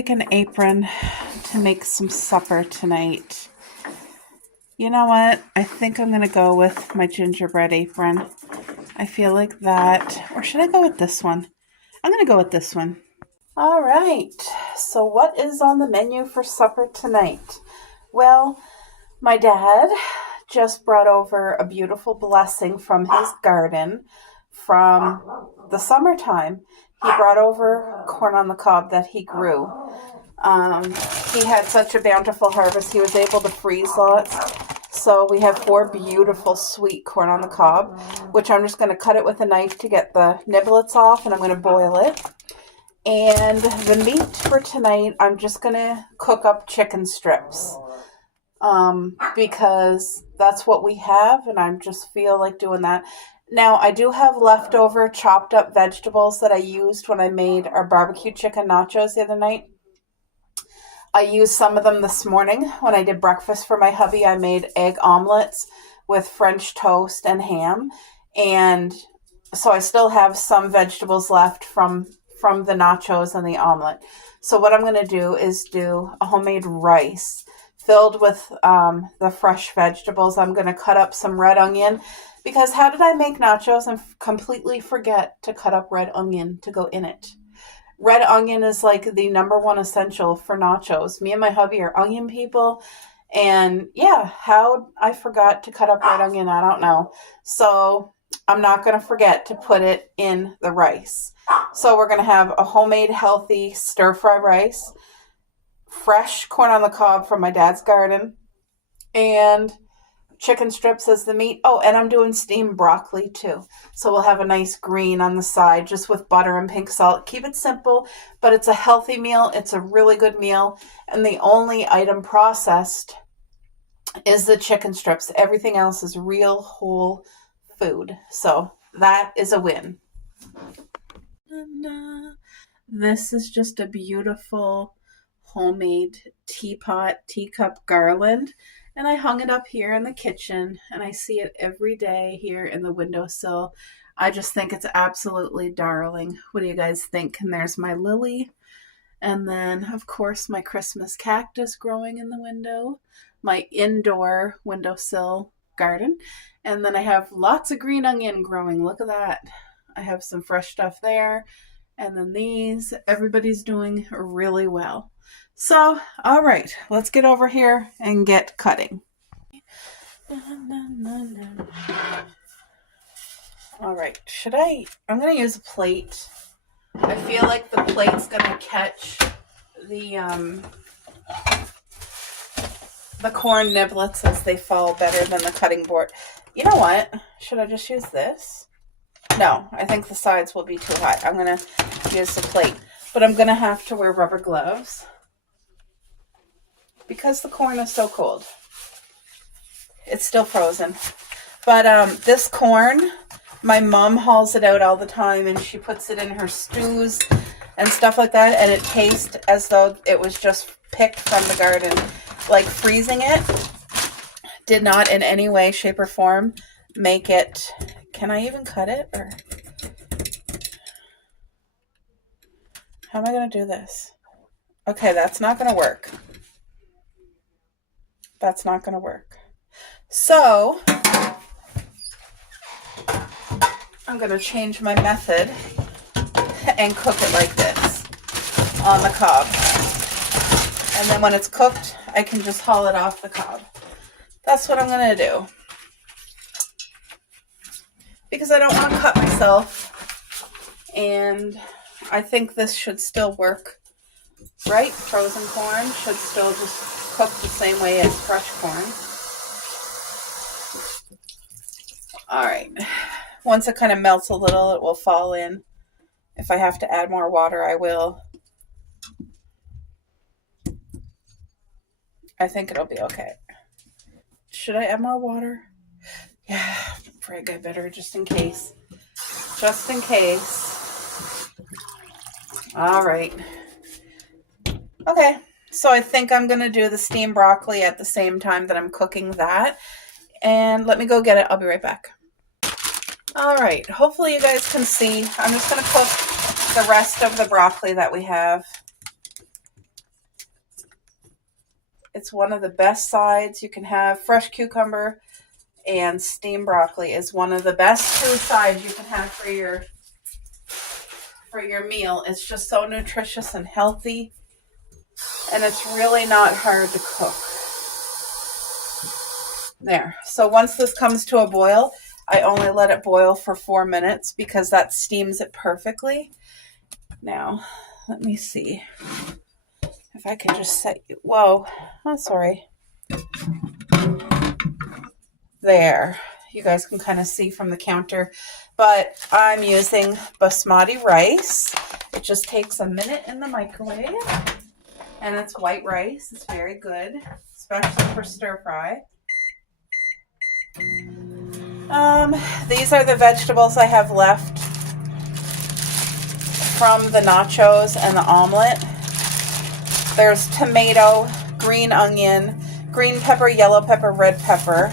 pick an apron to make some supper tonight. You know what? I think I'm going to go with my gingerbread apron. I feel like that. Or should I go with this one? I'm going to go with this one. All right. So what is on the menu for supper tonight? Well, my dad just brought over a beautiful blessing from his garden from the summertime. He brought over corn on the cob that he grew. He had such a bountiful harvest, he was able to freeze lots. So we have 4 beautiful sweet corn on the cob, which I'm just going to cut it with a knife to get the niblets off, and I'm going to boil it. And the meat for tonight, I'm just going to cook up chicken strips. Because that's what we have, and I just feel like doing that. Now, I do have leftover chopped up vegetables that I used when I made our barbecue chicken nachos the other night. I used some of them this morning when I did breakfast for my hubby. I made egg omelets with French toast and ham, and so I still have some vegetables left from the nachos and the omelet. So what I'm going to do is do a homemade rice filled with the fresh vegetables. I'm going to cut up some red onion, because how did I make nachos and completely forget to cut up red onion to go in it? Red onion is like the number one essential for nachos. Me and my hubby are onion people, and yeah, how I forgot to cut up red onion, I don't know. So I'm not going to forget to put it in the rice. So we're going to have a homemade healthy stir-fry rice, fresh corn on the cob from my dad's garden, and chicken strips as the meat. Oh, and I'm doing steamed broccoli too. So we'll have a nice green on the side just with butter and pink salt. Keep it simple, but it's a healthy meal. It's a really good meal. And the only item processed is the chicken strips. Everything else is real whole food. So that is a win. This is just a beautiful homemade teacup garland, and I hung it up here in the kitchen, and I see it every day here in the windowsill. I just think it's absolutely darling. What do you guys think? And there's my lily, and then of course my Christmas cactus growing in the window, my indoor windowsill garden, and then I have lots of green onion growing. Look at that. I have some fresh stuff there, and then these. Everybody's doing really well. So, all right, let's get over here and get cutting. All right, I'm going to use a plate. I feel like the plate's going to catch the corn niblets as they fall better than the cutting board. You know what? Should I just use this? No, I think the sides will be too hot. I'm going to use the plate, but I'm going to have to wear rubber gloves because the corn is so cold. It's still frozen. But this corn, my mom hauls it out all the time, and she puts it in her stews and stuff like that, and it tastes as though it was just picked from the garden. Like, freezing it did not in any way, shape, or form make it. Can I even cut it? Or how am I going to do this? Okay, that's not going to work. That's not going to work. So I'm going to change my method and cook it like this on the cob. And then when it's cooked, I can just haul it off the cob. That's what I'm going to do. Because I don't want to cut myself. And I think this should still work. Right? Frozen corn should still just cook the same way as fresh corn. All right. Once it kind of melts a little, it will fall in. If I have to add more water, I will. I think it'll be okay. Should I add more water? Yeah, frig, I better, just in case. Just in case. All right. Okay, so I think I'm going to do the steamed broccoli at the same time that I'm cooking that. And let me go get it. I'll be right back. All right, hopefully you guys can see. I'm just going to cook the rest of the broccoli that we have. It's one of the best sides you can have. Fresh cucumber and steamed broccoli is one of the best food sides you can have for your meal. It's just so nutritious and healthy, and it's really not hard to cook. There. So once this comes to a boil, I only let it boil for 4 minutes because that steams it perfectly. Now, let me see if I can just set you. Whoa, I'm sorry. There. You guys can kind of see from the counter, but I'm using basmati rice. It just takes a minute in the microwave, and it's white rice. It's very good, especially for stir fry. These are the vegetables I have left from the nachos and the omelet. There's tomato, green onion, green pepper, yellow pepper, red pepper.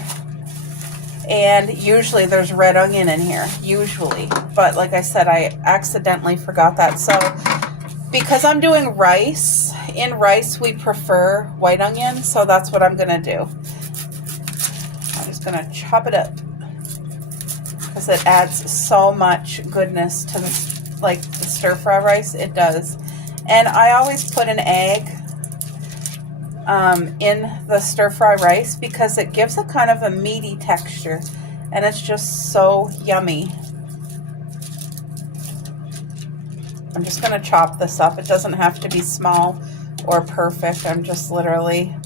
And usually there's red onion in here, usually. But like I said, I accidentally forgot that. So because I'm doing rice, in rice we prefer white onion. So that's what I'm going to do. I'm just going to chop it up because it adds so much goodness to the stir fry rice. It does. And I always put an egg in the stir fry rice because it gives a kind of a meaty texture, and it's just so yummy. I'm just going to chop this up. It doesn't have to be small or perfect. I'm just literally,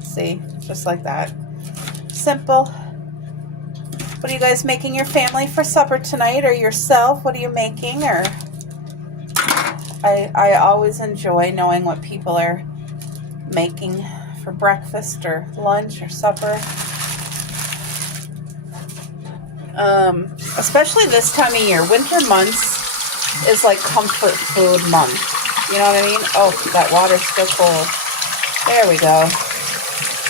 see, just like that. Simple. What are you guys making your family for supper tonight, or yourself? What are you making? Or I always enjoy knowing what people are making for breakfast or lunch or supper. Especially this time of year. Winter months is like comfort food month. You know what I mean? Oh, that water's still cold. There we go.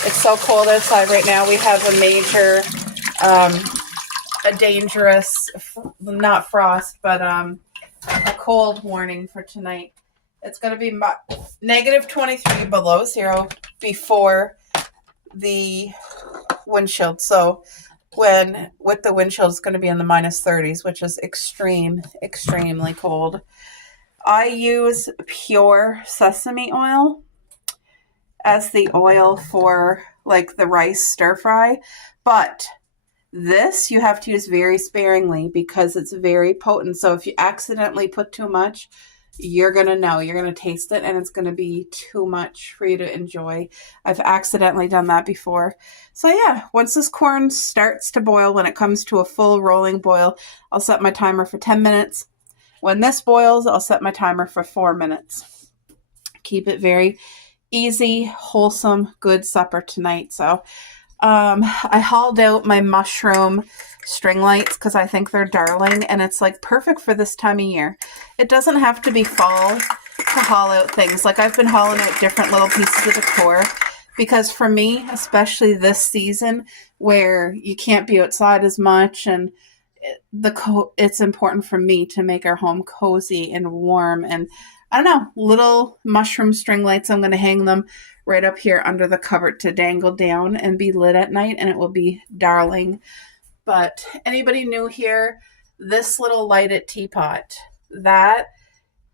It's so cold outside right now. We have a major, a dangerous, not frost, but a cold warning for tonight. It's going to be negative 23 below zero before the windshield. So with the windshield, it's going to be in the minus 30s, which is extremely cold. I use pure sesame oil as the oil for like the rice stir fry, but this you have to use very sparingly because it's very potent. So if you accidentally put too much, you're going to know. You're going to taste it, and it's going to be too much for you to enjoy. I've accidentally done that before. So yeah, once this corn starts to boil, when it comes to a full rolling boil, I'll set my timer for 10 minutes. When this boils, I'll set my timer for 4 minutes. Keep it very easy, wholesome, good supper tonight. So I hauled out my mushroom string lights because I think they're darling, and it's like perfect for this time of year. It doesn't have to be fall to haul out things. Like I've been hauling out different little pieces of decor because for me, especially this season where you can't be outside as much, and it's important for me to make our home cozy and warm. And I don't know, little mushroom string lights, I'm going to hang them right up here under the cupboard to dangle down and be lit at night, and it will be darling. But anybody new here, this little lighted teapot, that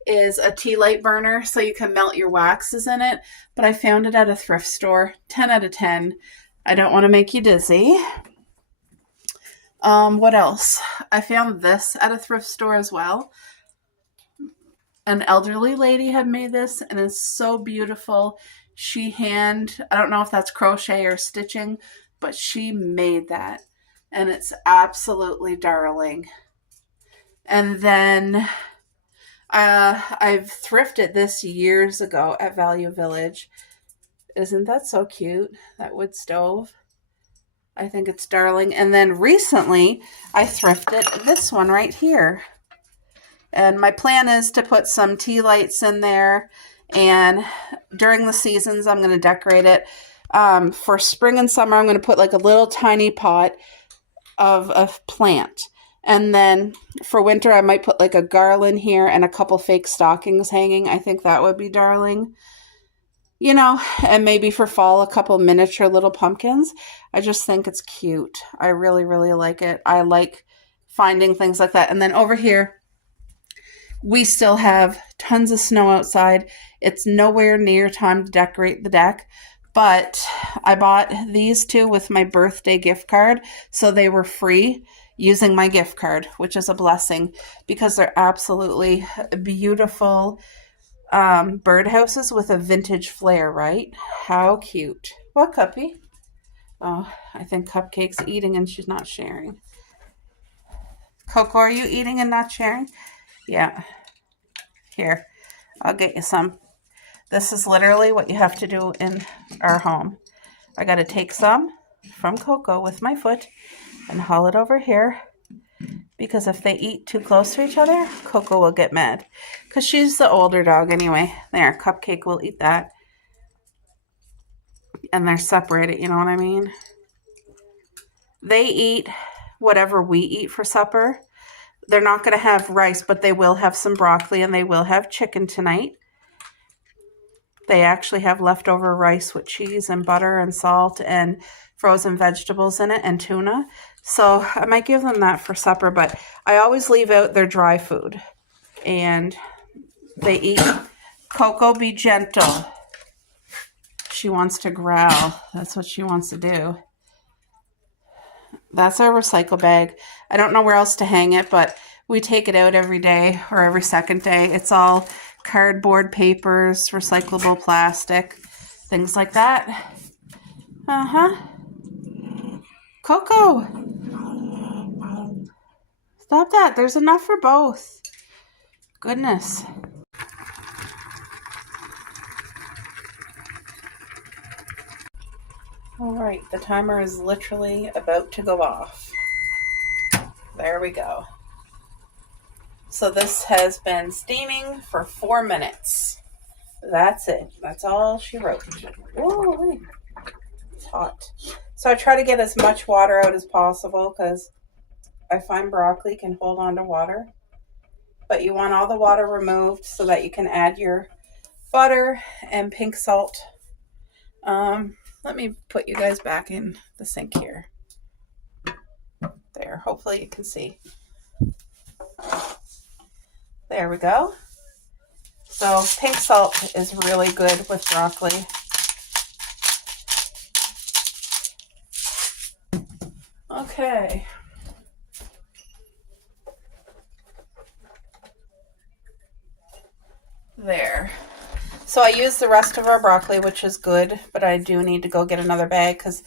is a tea light burner, so you can melt your waxes in it. But I found it at a thrift store, 10 out of 10. I don't want to make you dizzy. What else? I found this at a thrift store as well. An elderly lady had made this, and it's so beautiful. I don't know if that's crochet or stitching, but she made that, and it's absolutely darling. And then I've thrifted this years ago at Value Village. Isn't that so cute? That wood stove. I think it's darling. And then recently I thrifted this one right here. And my plan is to put some tea lights in there, and during the seasons I'm going to decorate it. For spring and summer I'm going to put like a little tiny pot of a plant. And then for winter I might put like a garland here and a couple fake stockings hanging. I think that would be darling. you know, and maybe for fall, a couple miniature little pumpkins. I just think it's cute. I really, really like it. I like finding things like that. And then over here, we still have tons of snow outside. It's nowhere near time to decorate the deck, but I bought these two with my birthday gift card, so they were free using my gift card, which is a blessing because they're absolutely beautiful birdhouses with a vintage flair, right? How cute. What, Cuppy? Oh, I think Cupcake's eating and she's not sharing. Coco, are you eating and not sharing? Yeah. Here, I'll get you some. This is literally what you have to do in our home. I got to take some from Coco with my foot and haul it over here, because if they eat too close to each other, Coco will get mad, because she's the older dog anyway. There, Cupcake will eat that. And they're separated, you know what I mean? They eat whatever we eat for supper. They're not going to have rice, but they will have some broccoli and they will have chicken tonight. They actually have leftover rice with cheese and butter and salt and frozen vegetables in it and tuna. So I might give them that for supper, but I always leave out their dry food. And they eat. Coco, be gentle. She wants to growl. That's what she wants to do. That's our recycle bag. I don't know where else to hang it, but we take it out every day or every second day. It's all cardboard, papers, recyclable plastic, things like that. Coco, stop that. There's enough for both. Goodness. All right, the timer is literally about to go off. There we go. So this has been steaming for 4 minutes. That's it. That's all she wrote. Whoa, it's hot. So I try to get as much water out as possible because I find broccoli can hold on to water. But you want all the water removed so that you can add your butter and pink salt. Let me put you guys back in the sink here. There, hopefully you can see. There we go. So pink salt is really good with broccoli. Okay. There. So I used the rest of our broccoli, which is good, but I do need to go get another bag because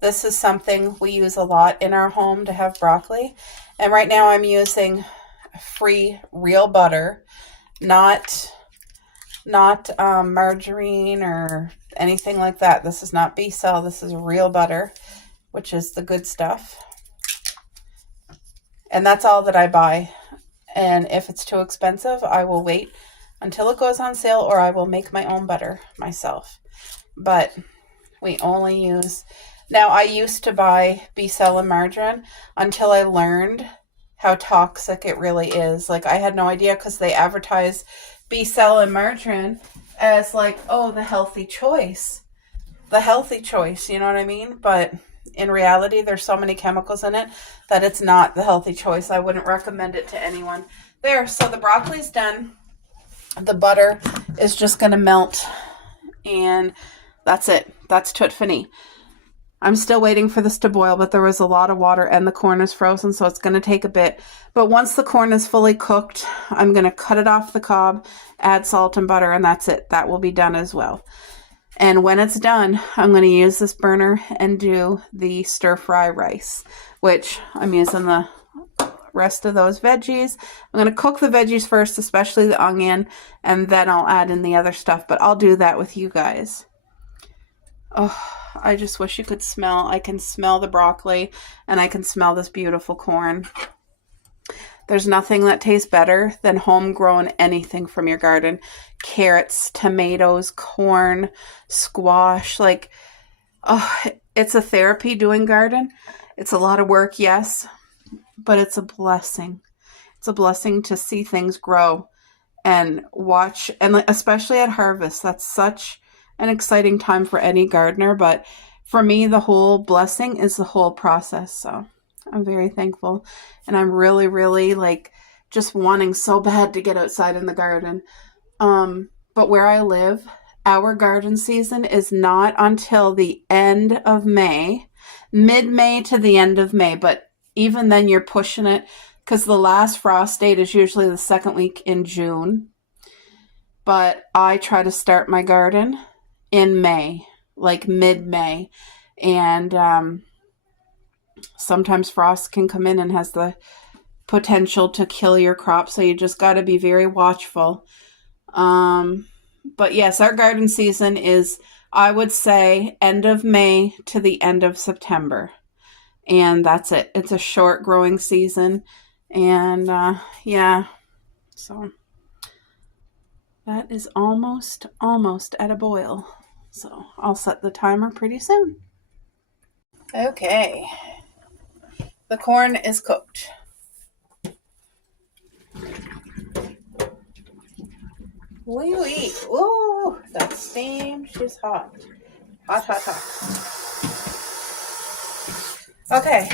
this is something we use a lot in our home to have broccoli. And right now I'm using free real butter, not margarine or anything like that. This is not B-cell. This is real butter, which is the good stuff. And that's all that I buy. And if it's too expensive, I will wait until it goes on sale, or I will make my own butter myself. But we only use... Now, I used to buy B-cell and margarine until I learned how toxic it really is. Like, I had no idea because they advertise B-cell and margarine as like, oh, the healthy choice. The healthy choice, you know what I mean? But in reality, there's so many chemicals in it that it's not the healthy choice. I wouldn't recommend it to anyone. There, so the broccoli's done. The butter is just going to melt. And that's it. That's tout fini. I'm still waiting for this to boil, but there was a lot of water and the corn is frozen, so it's going to take a bit. But once the corn is fully cooked, I'm going to cut it off the cob, add salt and butter, and that's it. That will be done as well. And when it's done, I'm going to use this burner and do the stir-fry rice, which I'm using the rest of those veggies. I'm going to cook the veggies first, especially the onion, and then I'll add in the other stuff, but I'll do that with you guys. Oh, I just wish you could smell. I can smell the broccoli and I can smell this beautiful corn. There's nothing that tastes better than homegrown anything from your garden. Carrots, tomatoes, corn, squash. Like, oh, it's a therapy doing garden. It's a lot of work, yes, but it's a blessing. It's a blessing to see things grow and watch, and especially at harvest. That's such an exciting time for any gardener, but for me, the whole blessing is the whole process. So I'm very thankful, and I'm really, really like just wanting so bad to get outside in the garden. But where I live, our garden season is not until the end of May, mid-May to the end of May, but even then you're pushing it because the last frost date is usually the second week in June. But I try to start my garden in May, like mid-May. And sometimes frost can come in and has the potential to kill your crop, so you just got to be very watchful. But yes, our garden season is, I would say, end of May to the end of September. And that's it. It's a short growing season. And yeah, so that is almost at a boil. So I'll set the timer pretty soon. Okay. The corn is cooked. Wee wee. Ooh, that steam. She's hot. Hot, hot, hot. Okay.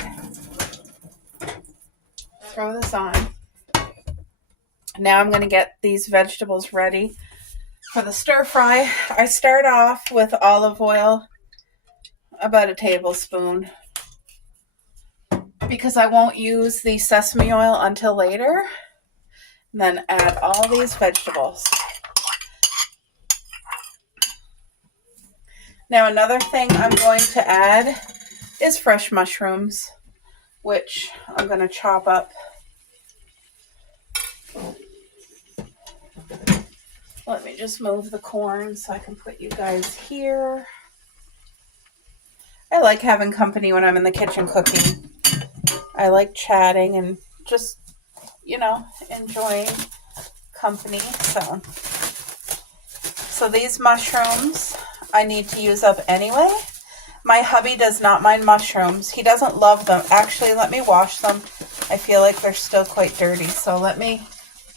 Throw this on. Now I'm going to get these vegetables ready for the stir fry. I start off with olive oil, about a tablespoon, because I won't use the sesame oil until later. And then add all these vegetables. Now another thing I'm going to add is fresh mushrooms, which I'm going to chop up. Let me just move the corn so I can put you guys here. I like having company when I'm in the kitchen cooking. I like chatting and just, enjoying company. So these mushrooms I need to use up anyway. My hubby does not mind mushrooms. He doesn't love them. Actually, let me wash them. I feel like they're still quite dirty. So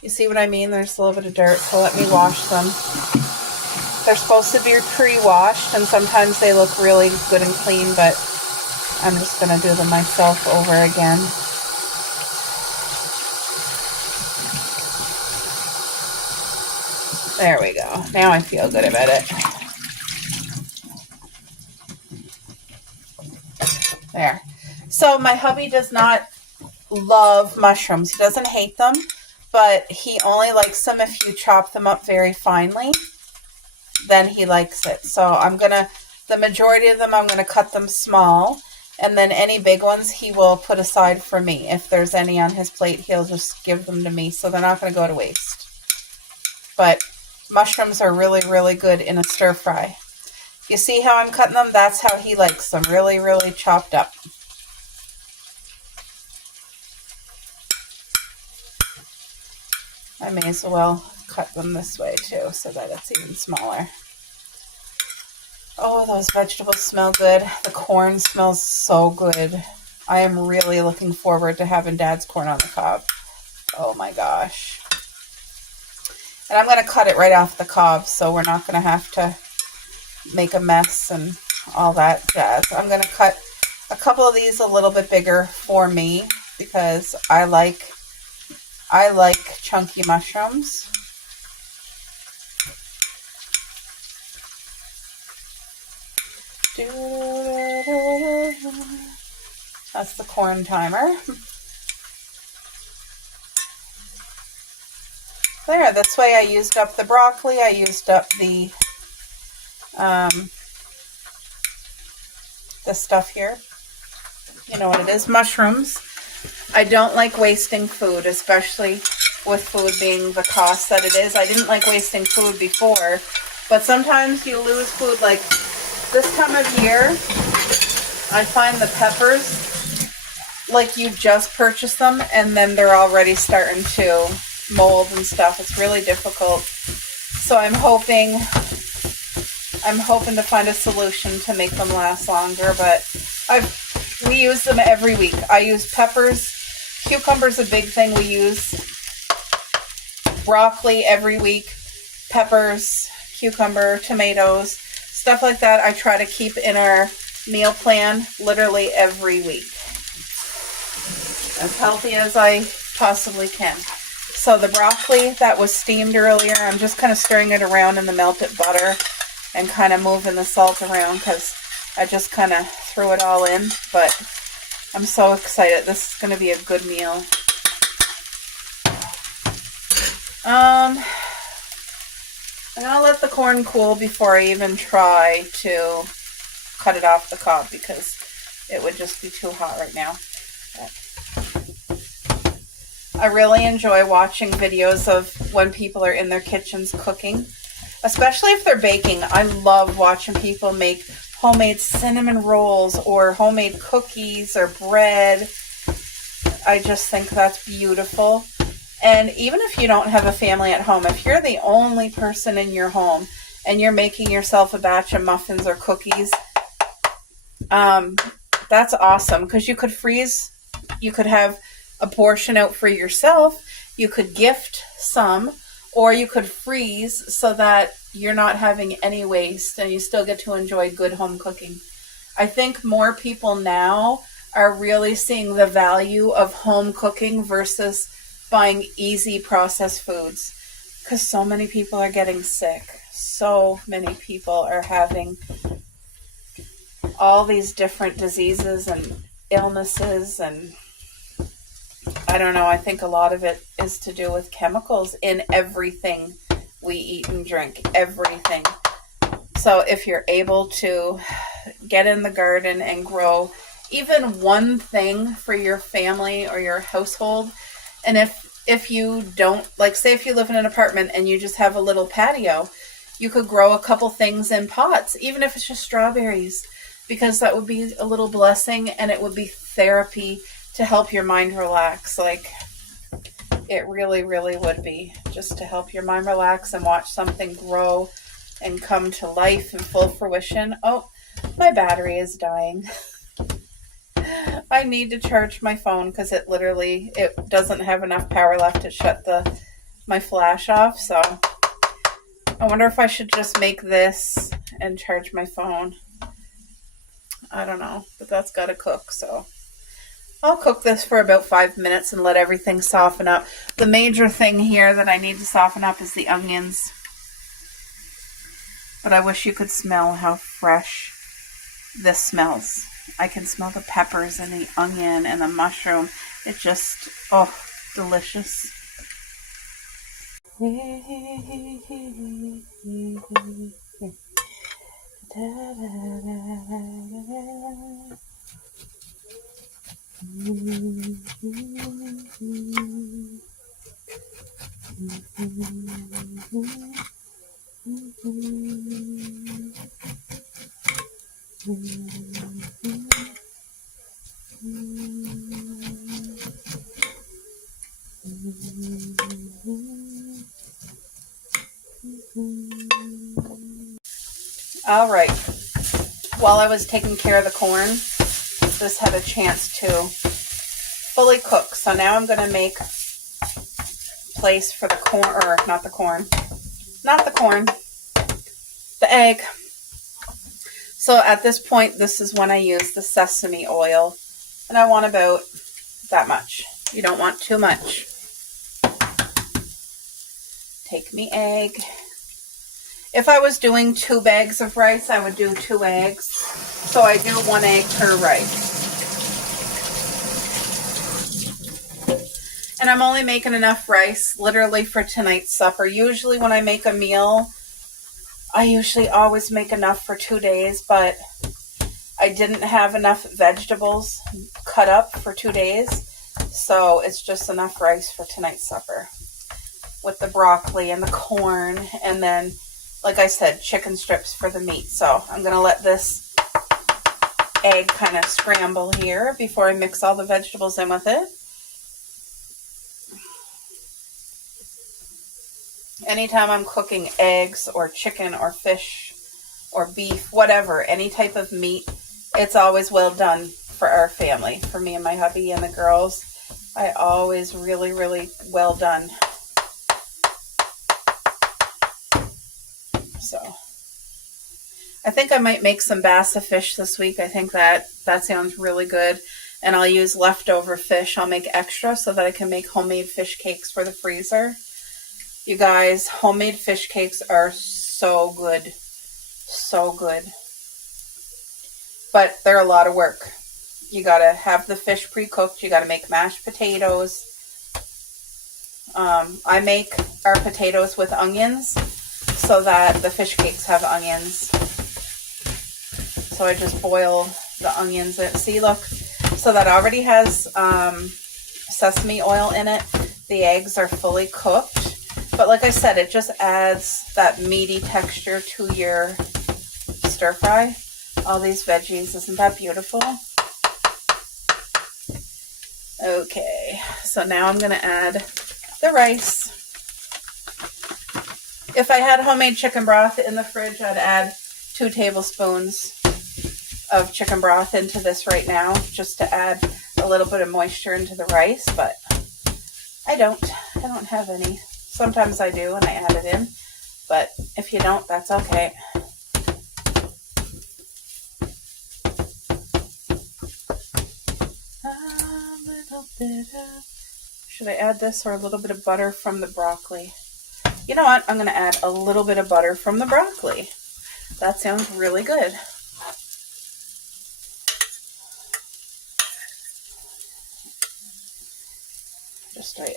you see what I mean? There's a little bit of dirt, so let me wash them. They're supposed to be pre-washed, and sometimes they look really good and clean, but I'm just going to do them myself over again. There we go. Now I feel good about it. There. So my hubby does not love mushrooms. He doesn't hate them, but he only likes them if you chop them up very finely. Then he likes it. So the majority of them, I'm going to cut them small. And then any big ones he will put aside for me. If there's any on his plate, he'll just give them to me. So they're not going to go to waste. But mushrooms are really, really good in a stir fry. You see how I'm cutting them? That's how he likes them. Really, really chopped up. I may as well cut them this way too so that it's even smaller. Oh, those vegetables smell good. The corn smells so good. I am really looking forward to having Dad's corn on the cob. Oh my gosh. And I'm going to cut it right off the cob so we're not going to have to make a mess and all that jazz. I'm going to cut a couple of these a little bit bigger for me because I like chunky mushrooms. That's the corn timer. There, this way I used up the broccoli, I used up the stuff here. You know what it is, mushrooms. I don't like wasting food, especially with food being the cost that it is. I didn't like wasting food before, but sometimes you lose food. Like this time of year, I find the peppers, like you just purchase them and then they're already starting to mold and stuff. It's really difficult. So I'm hoping to find a solution to make them last longer, but we use them every week. I use peppers. Cucumber's a big thing we use. Broccoli every week. Peppers, cucumber, tomatoes. Stuff like that I try to keep in our meal plan literally every week. As healthy as I possibly can. So the broccoli that was steamed earlier, I'm just kind of stirring it around in the melted butter and kind of moving the salt around because I just kind of threw it all in. But I'm so excited. This is going to be a good meal. I'm going to let the corn cool before I even try to cut it off the cob because it would just be too hot right now. I really enjoy watching videos of when people are in their kitchens cooking, especially if they're baking. I love watching people make homemade cinnamon rolls or homemade cookies or bread. I just think that's beautiful. And even if you don't have a family at home, if you're the only person in your home and you're making yourself a batch of muffins or cookies, that's awesome because you could freeze, you could have a portion out for yourself, you could gift some, or you could freeze so that you're not having any waste and you still get to enjoy good home cooking. I think more people now are really seeing the value of home cooking versus buying easy processed foods because so many people are getting sick. So many people are having all these different diseases and illnesses, and I don't know, I think a lot of it is to do with chemicals in everything we eat and drink, everything. So if you're able to get in the garden and grow even one thing for your family or your household, and if you don't, like say if you live in an apartment and you just have a little patio, you could grow a couple things in pots, even if it's just strawberries, because that would be a little blessing and it would be therapy to help your mind relax. Like, it really, really would be, just to help your mind relax and watch something grow and come to life in full fruition. Oh, my battery is dying. I need to charge my phone because it doesn't have enough power left to shut my flash off. So I wonder if I should just make this and charge my phone. I don't know, but that's got to cook, so I'll cook this for about 5 minutes and let everything soften up. The major thing here that I need to soften up is the onions. But I wish you could smell how fresh this smells. I can smell the peppers and the onion and the mushroom. It just, oh, delicious. All right. While I was taking care of the corn, this had a chance to fully cook. So now I'm going to make place for the corn, or not the corn, the egg. So at this point, this is when I use the sesame oil, and I want about that much. You don't want too much. Take me egg. If I was doing 2 bags of rice, I would do 2 eggs. So I do 1 egg per rice. And I'm only making enough rice literally for tonight's supper. Usually when I make a meal, I usually always make enough for 2 days, but I didn't have enough vegetables cut up for 2 days. So it's just enough rice for tonight's supper with the broccoli and the corn, and then, like I said, chicken strips for the meat. So I'm going to let this egg kind of scramble here before I mix all the vegetables in with it. Anytime I'm cooking eggs or chicken or fish or beef, whatever, any type of meat, it's always well done for our family, for me and my hubby and the girls. I always really, really well done. So I think I might make some bassa fish this week. I think that sounds really good. And I'll use leftover fish. I'll make extra so that I can make homemade fish cakes for the freezer. You guys, homemade fish cakes are so good. So good. But they're a lot of work. You gotta have the fish pre-cooked. You gotta make mashed potatoes. I make our potatoes with onions so that the fish cakes have onions. So I just boil the onions in. See, look. So that already has sesame oil in it. The eggs are fully cooked. But like I said, it just adds that meaty texture to your stir fry. All these veggies. Isn't that beautiful? Okay. So now I'm going to add the rice. If I had homemade chicken broth in the fridge, I'd add 2 tablespoons of chicken broth into this right now, just to add a little bit of moisture into the rice, but I don't have any. Sometimes I do and I add it in, but if you don't, that's okay. Should I add this or a little bit of butter from the broccoli? You know what? I'm going to add a little bit of butter from the broccoli. That sounds really good.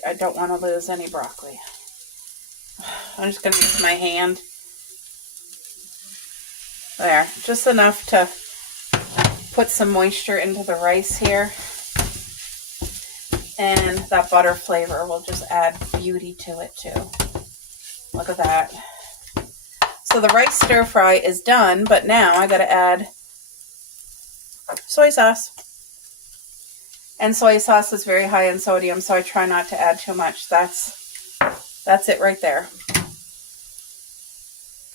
I don't want to lose any broccoli. I'm just going to use my hand. There, just enough to put some moisture into the rice here. And that butter flavor will just add beauty to it too. Look at that. So the rice stir fry is done, but now I got to add soy sauce. And soy sauce is very high in sodium, so I try not to add too much. That's it right there.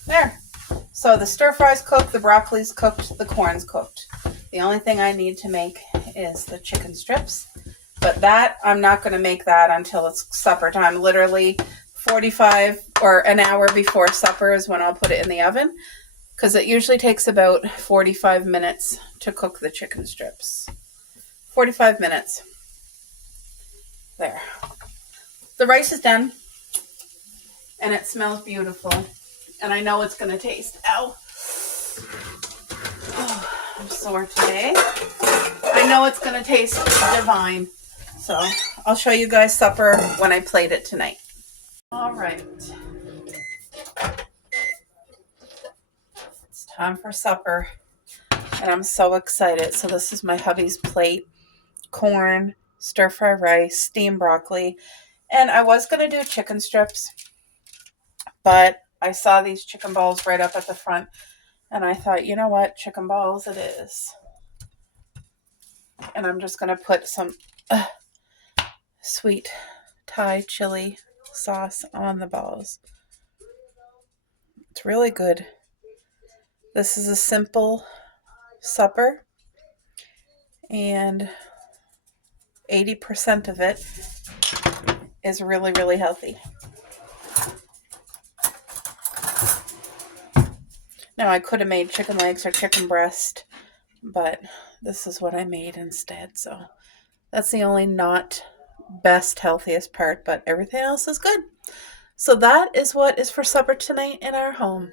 There. So the stir fry's cooked, the broccoli's cooked, the corn's cooked. The only thing I need to make is the chicken strips. But that, I'm not going to make that until it's supper time. Literally 45 or an hour before supper is when I'll put it in the oven, because it usually takes about 45 minutes to cook the chicken strips. 45 minutes. There. The rice is done. And it smells beautiful. And I know it's going to taste. Ow. Oh, I'm sore today. I know it's going to taste divine. So I'll show you guys supper when I plate it tonight. All right. It's time for supper. And I'm so excited. So this is my hubby's plate. Corn, stir fry rice, steamed broccoli, and I was going to do chicken strips, but I saw these chicken balls right up at the front, and I thought, you know what, chicken balls it is. And I'm just going to put some sweet Thai chili sauce on the balls. It's really good. This is a simple supper, and 80% of it is really, really healthy. Now, I could have made chicken legs or chicken breast, but this is what I made instead. So that's the only not best, healthiest part, but everything else is good. So that is what is for supper tonight in our home.